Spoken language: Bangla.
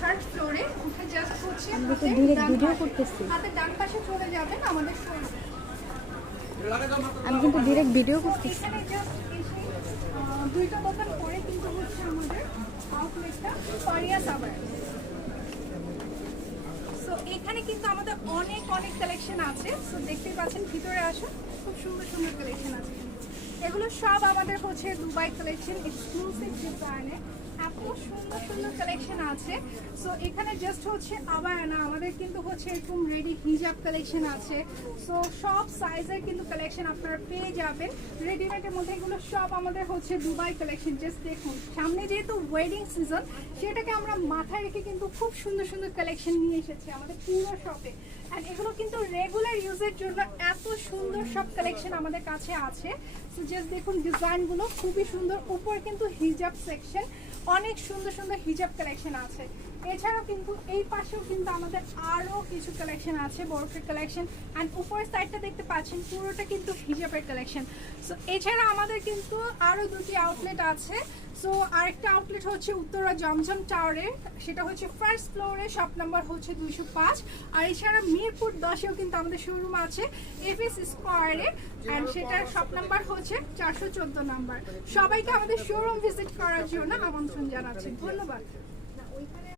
থার্ড ফ্লোরে উঠে জাস্ট হচ্ছে হাতে ডান পাশে চলে যাবেন আমাদের শোরুম। আমি কিন্তু ডিরেক্ট ভিডিও করতেছি। এখানে জাস্ট এসে দুইটা দোকান পরে কিন্তু হচ্ছে আমাদের আউটলেটটা পারিয়া সাবার। সো এখানে কিন্তু আমাদের অনেক অনেক কালেকশন আছে। সো দেখতেই পাচ্ছেন, ভিতরে আসুন, খুব সুন্দর সুন্দর কালেকশন আছে। এগুলো সব আমাদের হচ্ছে দুবাই কালেকশন, এক্সক্লুসিভ ডিজাইনে এত সুন্দর সুন্দর কালেকশন আছে। সো এখানে জাস্ট হচ্ছে আবায়ানা, আমাদের কিন্তু হচ্ছে এরকম রেডি হিজাব কালেকশন আছে। সো সব সাইজের কিন্তু কালেকশন আপনারা পেয়ে যাবেন রেডিমেডের মধ্যে। এগুলো সব আমাদের হচ্ছে দুবাই কালেকশন। জাস্ট দেখুন, সামনে যেহেতু ওয়েডিং সিজন, সেটাকে আমরা মাথায় রেখে কিন্তু খুব সুন্দর সুন্দর কালেকশন নিয়ে এসেছি আমাদের পুরো শপে। অ্যান্ড এগুলো কিন্তু রেগুলার ইউজের জন্য এত সুন্দর সব কালেকশন আমাদের কাছে আছে। সো জাস্ট দেখুন, ডিজাইনগুলো খুবই সুন্দর। উপর কিন্তু হিজাব সেকশন, অনেক সুন্দর সুন্দর হিজাব কালেকশন আছে। এছাড়াও কিন্তু এই পাশেও কিন্তু আমাদের আরও কিছু কালেকশন আছে, বরফের কালেকশন। অ্যান্ড উপরের সাইডটা দেখতে পাচ্ছেন, পুরোটা কিন্তু হিজাবের কালেকশন। সো এছাড়া আমাদের কিন্তু আরও দুটি আউটলেট আছে। সো আরেকটা আউটলেট হচ্ছে উত্তরা জমজম টাওয়ারে, সেটা হচ্ছে ফার্স্ট ফ্লোরে, শপ নাম্বার হচ্ছে 205। আর এছাড়া মিরপুর 10-এও কিন্তু আমাদের শোরুম আছে এফএস স্কোয়ারে, অ্যান্ড সেটার শপ নাম্বার হচ্ছে 414 নাম্বার। সবাইকে আমাদের শোরুম ভিজিট করার জন্য আমন্ত্রণ জানাচ্ছি। ধন্যবাদ।